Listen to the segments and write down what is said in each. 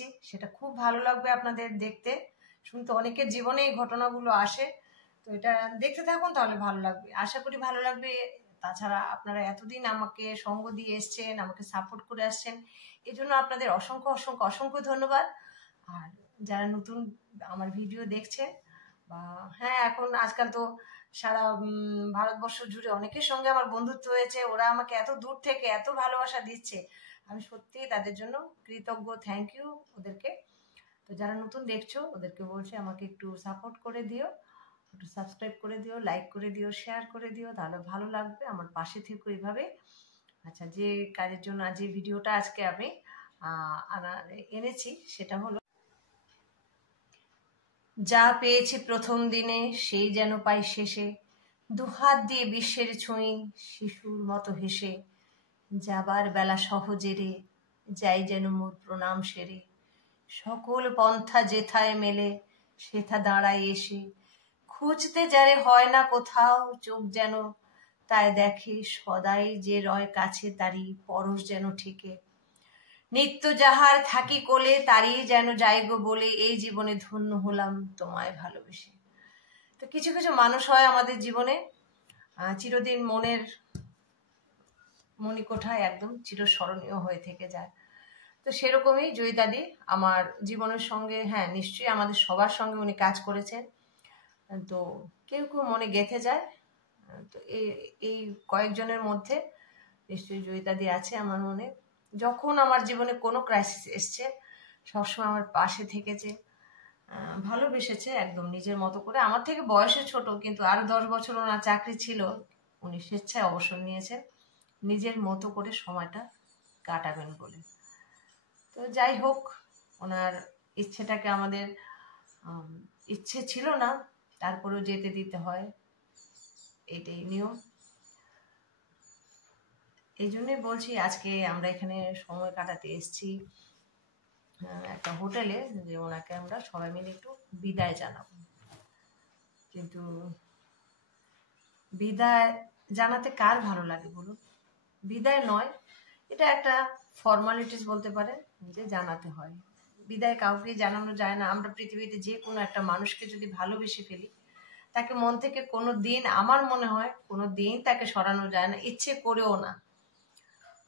এসেছি, সেটা খুব ভালো লাগবে আপনাদের দেখতে শুনতে। অনেকের জীবনে এই ঘটনাগুলো আসে, তো এটা দেখতে থাকুন, তাহলে ভালো লাগবে, আশা করি ভালো লাগবে। তাছাড়া আপনারা এতদিন আমাকে সঙ্গ দিয়ে এসছেন, আমাকে সাপোর্ট করে আসছেন, এই জন্য আপনাদের অসংখ্য অসংখ্য অসংখ্য ধন্যবাদ। আর যারা নতুন আমার ভিডিও দেখছে, বা হ্যাঁ, এখন আজকাল তো সারা ভারতবর্ষ জুড়ে অনেকের সঙ্গে আমার বন্ধুত্ব হয়েছে, ওরা আমাকে এত দূর থেকে এত ভালোবাসা দিচ্ছে, আমি সত্যিই তাদের জন্য কৃতজ্ঞ, থ্যাংক ইউ ওদেরকে। তো যারা নতুন দেখছো ওদেরকে বলছি আমাকে একটু সাপোর্ট করে দিও, একটু সাবস্ক্রাইব করে দিও, লাইক করে দিও, শেয়ার করে দিও, তাহলে ভালো লাগবে, আমার পাশে থেকো এইভাবে। আচ্ছা, যে কাজের জন্য যে ভিডিওটা আজকে আমি এনেছি সেটা হলো, যা পেয়েছি প্রথম দিনে সেই যেন পাই শেষে, দুহাত দিয়ে বিশ্বের ছুঁই শিশুর মতো হেসে, যাবার বেলা সহজেরে যাই যেন মোর প্রণাম সেরে, সকল পন্থা যেথায় মেলে সেথা দাঁড়ায় এসে, খুঁজতে যারে হয় না কোথাও চোখ যেন তাই দেখে, সদাই যে রয় কাছে তারি পরশ যেন ঠেকে, নিত্য যাহার থাকি কোলে তারই যেন যাইগো বলে, এই জীবনে ধন্য হলাম তোমায় ভালোবেসে। তো কিছু কিছু মানুষ হয় আমাদের জীবনে চিরদিন মনের মণিকোঠায় একদম চিরস্মরণীয় হয়ে থেকে যায়। তো সেরকমই জয়িতাদি আমার জীবনের সঙ্গে, হ্যাঁ নিশ্চয়ই আমাদের সবার সঙ্গে উনি কাজ করেছেন, তো কেউ কেউ মনে গেঁথে যায়। তো এই কয়েকজনের মধ্যে নিশ্চয়ই জয়িতাদি আছে আমার মনে। যখন আমার জীবনে কোনো ক্রাইসিস এসছে সবসময় আমার পাশে থেকেছে, ভালোবেসেছে একদম নিজের মতো করে। আমার থেকে বয়সে ছোট, কিন্তু আরো 10 বছর ওনার চাকরি ছিল, উনি স্বেচ্ছায় অবসর নিয়েছেন নিজের মতো করে সময়টা কাটাবেন বলে। তো যাই হোক, ওনার ইচ্ছেটাকে আমাদের ইচ্ছে ছিল না, তারপরেও যেতে দিতে হয়, এটাই নিয়ম। এই জন্যই বলছি আজকে আমরা এখানে সময় কাটাতে এসেছি একটা হোটেলে, যে ওনাকে আমরা সবাই মিলে একটু বিদায় জানাবো। কিন্তু বিদায় জানাতে কার ভালো লাগে বলুন? বিদায় নয়, এটা একটা ফর্মালিটিস বলতে পারে, যে জানাতে হয়। বিদায় কাউকে জানানো যায় না। আমরা পৃথিবীতে যে কোনো একটা মানুষকে যদি ভালোবেসে ফেলি, তাকে মন থেকে কোনো দিন, আমার মনে হয় কোনো দিন তাকে সরানো যায় না, ইচ্ছে করেও না।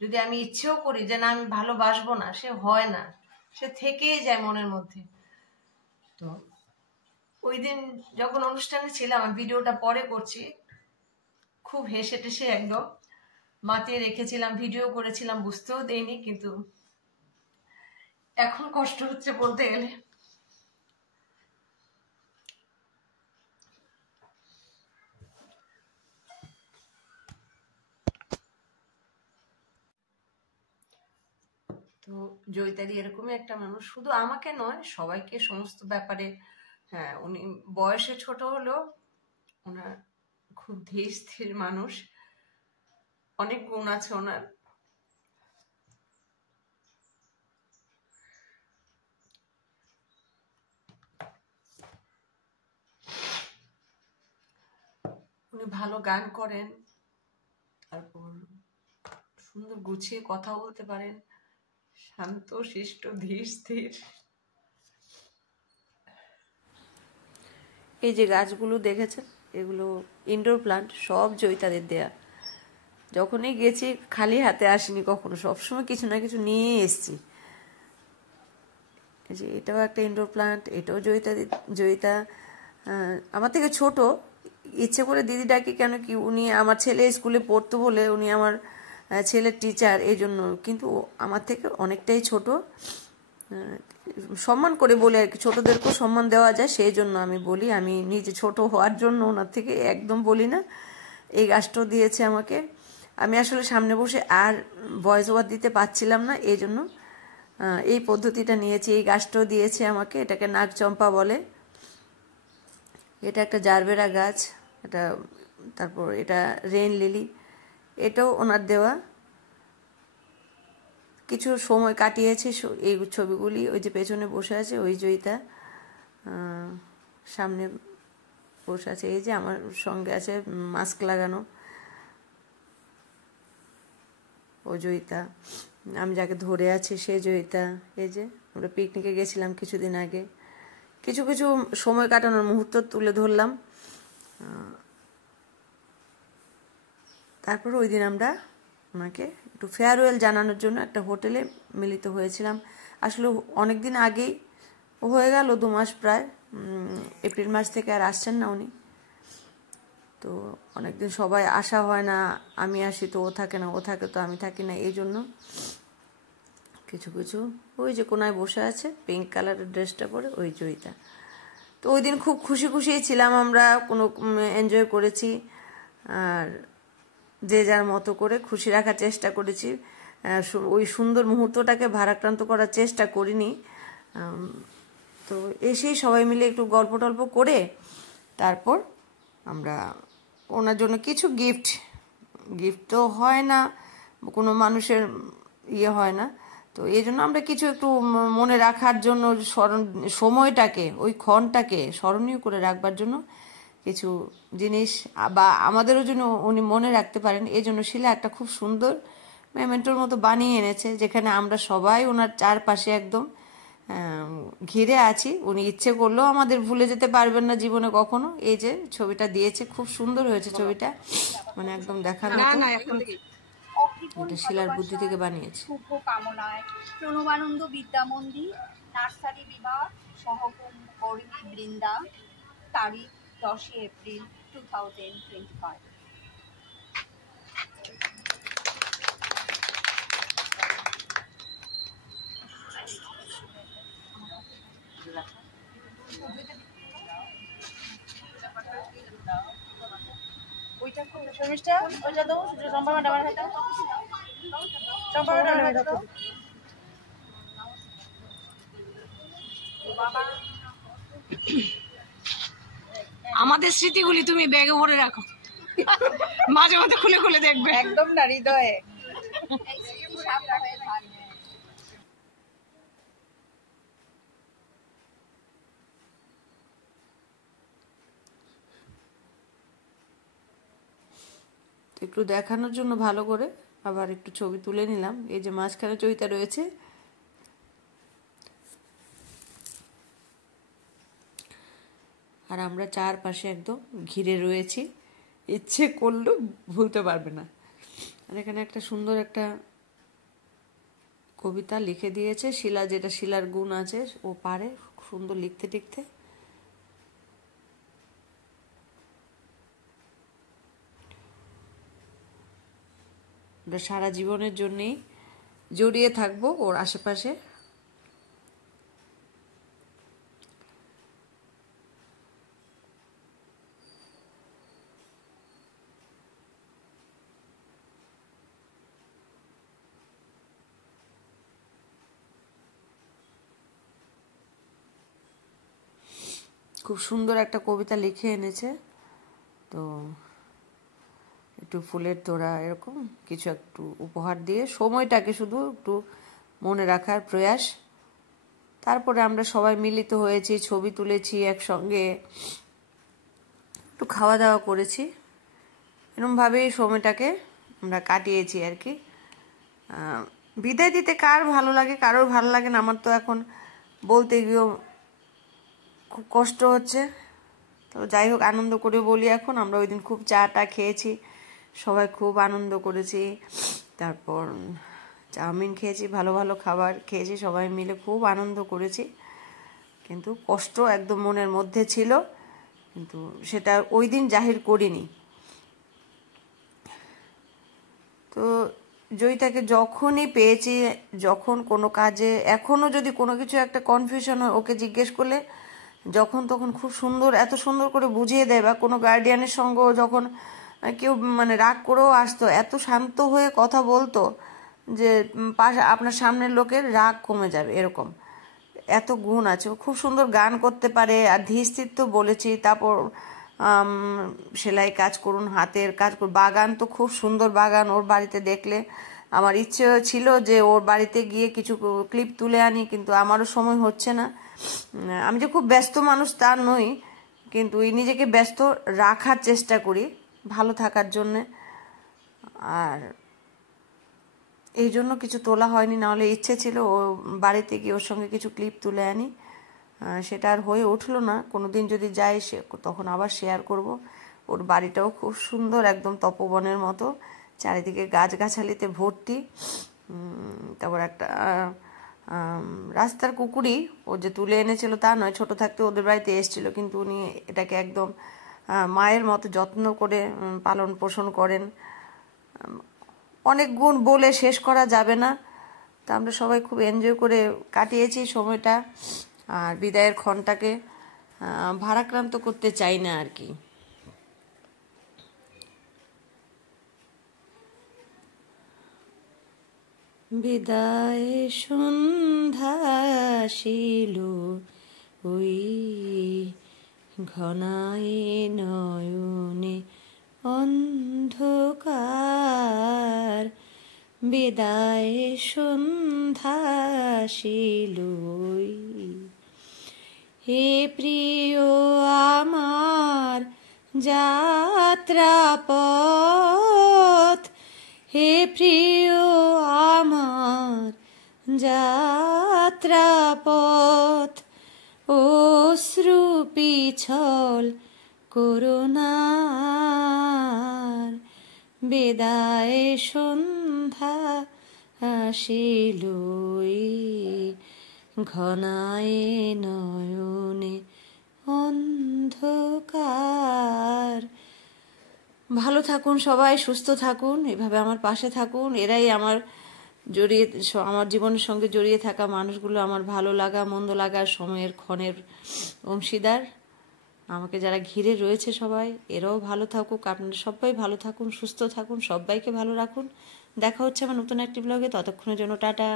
যদি আমি ইচ্ছেও করি যে না আমি ভালোবাসবো না, সে হয় না, সে থেকেই যায় মনের মধ্যে। তো ওই দিন যখন অনুষ্ঠানে ছিলাম, আমি ভিডিওটা পরে করছি, খুব হেসে টেসে একদম মাতিয়ে রেখেছিলাম, ভিডিও করেছিলাম, বুঝতেও দেইনি, কিন্তু এখন কষ্ট হচ্ছে বলতে গেলে। তো জয়িতাদি এরকমই একটা মানুষ, শুধু আমাকে নয় সবাইকে, সমস্ত ব্যাপারে। হ্যাঁ, উনি বয়সে ছোট হলেও ওনার খুব ধীর স্থির মানুষ, অনেক গুণ আছে ওনার। উনি ভালো গান করেন, তারপর সুন্দর গুছিয়ে কথা বলতে পারেন, শান্ত শিষ্ট ধীর স্থির। এই যে গাছগুলো দেখেছেন, এগুলো ইনডোর প্লান্ট, সব জয়িতাদের দেয়া। যখনই গেছি খালি হাতে আসিনি কখনো, সবসময় কিছু না কিছু নিয়ে এসছি। এই যে এটাও একটা ইনডোর প্লান্ট, এটাও জয়িতা আমার থেকে ছোট, ইচ্ছে করে দিদি ডাকি কেন কি, উনি আমার ছেলে স্কুলে পড়তো বলে, উনি আমার ছেলের টিচার, এই জন্য। কিন্তু আমার থেকে অনেকটাই ছোট, সম্মান করে বলি আর কি, ছোটদেরকেও সম্মান দেওয়া যায়, সেই জন্য আমি বলি। আমি নিজে ছোট হওয়ার জন্য ওনার থেকে একদম বলি না। এই গাছটাও দিয়েছে আমাকে, আমি আসলে সামনে বসে আর ভয়েস ওভার দিতে পারছিলাম না, এই জন্য এই পদ্ধতিটা নিয়েছি। এই গাছটাও দিয়েছে আমাকে, এটাকে নাগচম্পা বলে, এটা একটা জারবেরা গাছ, এটা। তারপর এটা রেইন লিলি, এটাও ওনার দেওয়া। কিছু সময় কাটিয়েছে এই ছবিগুলি। ওই যে পেছনে বসে আছে ওই জয়িতা, সামনে বসে আছে, এই যে আমার সঙ্গে আছে মাস্ক লাগানো ও জয়িতা, আমি যাকে ধরে আছি সে জয়িতা, এই যে আমরা পিকনিকে গেছিলাম কিছুদিন আগে, কিছু কিছু সময় কাটানোর মুহূর্ত তুলে ধরলাম। তারপর ওই দিন আমরা ওনাকে একটু ফেয়ারওয়েল জানানোর জন্য একটা হোটেলে মিলিত হয়েছিলাম। আসলে অনেক দিন আগেই হয়ে গেল, 2 মাস প্রায়, এপ্রিল মাস থেকে আর আসছেন না উনি। তো অনেকদিন সবাই আসা হয় না, আমি আসি তো ও থাকে না, ও থাকে তো আমি থাকি না, এই জন্য কিছু কিছু ওই যে কোনায় বসে আছে পিঙ্ক কালারের ড্রেসটা পরে ওই জয়িতা। তো ওই দিন খুব খুশি খুশিই ছিলাম আমরা, কোনো এনজয় করেছি আর যে যার মতো করে খুশি রাখার চেষ্টা করেছি। ওই সুন্দর মুহূর্তটাকে ভারাক্রান্ত করার চেষ্টা করিনি। তো এসেই সবাই মিলে একটু গল্প টল্প করে তারপর আমরা ওনার জন্য কিছু গিফট তো হয় না, কোনো মানুষের ইয়ে হয় না, তো এই জন্য আমরা কিছু একটু মনে রাখার জন্য সময়টাকে, ওই ক্ষণটাকে স্মরণীয় করে রাখবার জন্য কিছু জিনিস বা আমাদেরও জন্য উনি মনে রাখতে পারেন, এই জন্য শিলা একটা খুব সুন্দর মেমেন্টোর মতো বানিয়ে এনেছে, যেখানে আমরা সবাই ওনার চারপাশে একদম ঘিরে আছি। উনি ইচ্ছে করলেও আমাদের ভুলে যেতে পারবেন না জীবনে কখনো। এই যে ছবিটা দিয়েছে, খুব সুন্দর হয়েছে ছবিটা, মানে একদম দেখার মতো। এটা শিলার বুদ্ধি থেকে বানিয়েছে। শুভ কামনায় প্রণবানন্দ বিদ্যা মন্দির, নার্সারি বিভাগ, সহকর্মী বৃন্দা, তারিখ 10 এপ্রিল 2025। ওইটা কোন শর্মিষ্ঠা, ওইটা দাও, সুযোগ সম্ভাবনা আমার হাতে সম্ভাবনা দাও। আমাদের স্মৃতিগুলি তুমি ব্যাগে ভরে রাখো, মাঝে মাঝে খুলে খুলে দেখবে। একদম না, হৃদয়ে। একটু দেখানোর জন্য ভালো করে আবার একটু ছবি তুলে নিলাম। এই যে মাঝখানে চইতা রয়েছে, আর আমরা চারপাশে একদম ঘিরে রয়েছি, ইচ্ছে করলেও ভুলতে পারবে না। আর এখানে একটা সুন্দর একটা কবিতা লিখে দিয়েছে শিলা, যেটা শিলার গুণ আছে, ও পারে সুন্দর লিখতে টিখতে। আমরা সারা জীবনের জন্যেই জড়িয়ে থাকবো ওর আশেপাশে। খুব সুন্দর একটা কবিতা লিখে এনেছে। তো একটু ফুলের তোড়া এরকম কিছু একটু উপহার দিয়ে সময়টাকে শুধু একটু মনে রাখার প্রয়াস। তারপরে আমরা সবাই মিলিত হয়েছি, ছবি তুলেছি একসঙ্গে, একটু খাওয়া দাওয়া করেছি, এরকমভাবেই সময়টাকে আমরা কাটিয়েছি আর কি। বিদায় দিতে কার ভালো লাগে, কারোর ভালো লাগে না, আমার তো এখন বলতে গিয়েও খুব কষ্ট হচ্ছে। তো যাই হোক, আনন্দ করে বলি এখন। আমরা ওই দিন খুব চা খেয়েছি, সবাই খুব আনন্দ করেছি, তারপর চাউমিন খেয়েছি, ভালো ভালো খাবার খেয়েছি, সবাই মিলে খুব আনন্দ করেছি। কিন্তু কষ্ট একদম মনের মধ্যে ছিল, কিন্তু সেটা ওই দিন জাহির করিনি। তো জয়িতাকে যখনই পেয়েছি, যখন কোনো কাজে এখনও যদি কোনো কিছু একটা কনফিউশন হয়, ওকে জিজ্ঞেস করলে যখন তখন খুব সুন্দর, এত সুন্দর করে বুঝিয়ে দেয়। বা কোনো গার্ডিয়ানের সঙ্গেও যখন কেউ মানে রাগ করেও আসতো, এত শান্ত হয়ে কথা বলতো যে আপনার সামনের লোকের রাগ কমে যাবে, এরকম এত গুণ আছে। খুব সুন্দর গান করতে পারে, আর ধীরস্থির তো বলেছি। তারপর সেলাই কাজ করুন, হাতের কাজ করুন, বাগান তো খুব সুন্দর বাগান ওর বাড়িতে দেখলে আমার ইচ্ছে ছিল যে ওর বাড়িতে গিয়ে কিছু ক্লিপ তুলে আনি, কিন্তু আমারও সময় হচ্ছে না। আমি যে খুব ব্যস্ত মানুষ তা নই, কিন্তু নিজেকে ব্যস্ত রাখার চেষ্টা করি ভালো থাকার জন্যে। আর এই জন্য কিছু তোলা হয়নি, নাহলে ইচ্ছে ছিল ও বাড়িতে গিয়ে ওর সঙ্গে কিছু ক্লিপ তুলে আনি। সেটা আর হয়ে উঠলো না। কোনো দিন যদি যাই তখন আবার শেয়ার করব। ওর বাড়িটাও খুব সুন্দর, একদম তপবনের মতো, চারিদিকে গাছগাছালিতে ভর্তি। তারপর একটা রাস্তার কুকুরই ও যে তুলে এনেছিল তা নয়, ছোট থাকতে ওদের বাড়িতে এসেছিল, কিন্তু উনি এটাকে একদম মায়ের মতো যত্ন করে পালন পোষণ করেন। অনেক গুণ বলে শেষ করা যাবে না। তা আমরা সবাই খুব এনজয় করে কাটিয়েছি সময়টা, আর বিদায়ের ক্ষণটাকে ভারাক্রান্ত করতে চাই না আর কি। বিদায় সন্ধ্যা আসিল, ওই ঘনায় নয়নে অন্ধকার। বিদায় সন্ধ্যা আসিল, হে প্রিয় আমার যাত্রাপথ, হে প্রিয় আমার যাত্রাপথ, অশ্রু পিছল করুণার। বিদায় সন্ধ্যা আসিল, ঘনায় নয়নে অন্ধকার। ভালো থাকুন সবাই, সুস্থ থাকুন, এভাবে আমার পাশে থাকুন। এরাই আমার জীবনের সঙ্গে জড়িয়ে থাকা মানুষগুলো, আমার ভালো লাগা মন্দ লাগার সময়ের ক্ষণের অংশীদার। আমাকে যারা ঘিরে রয়েছে সবাই, এরাও ভালো থাকুক। আপনারা সবাই ভালো থাকুন, সুস্থ থাকুন, সবাইকে ভালো রাখুন। দেখা হচ্ছে আমার নতুন একটি ব্লগে। ততক্ষণের জন্য টাটা।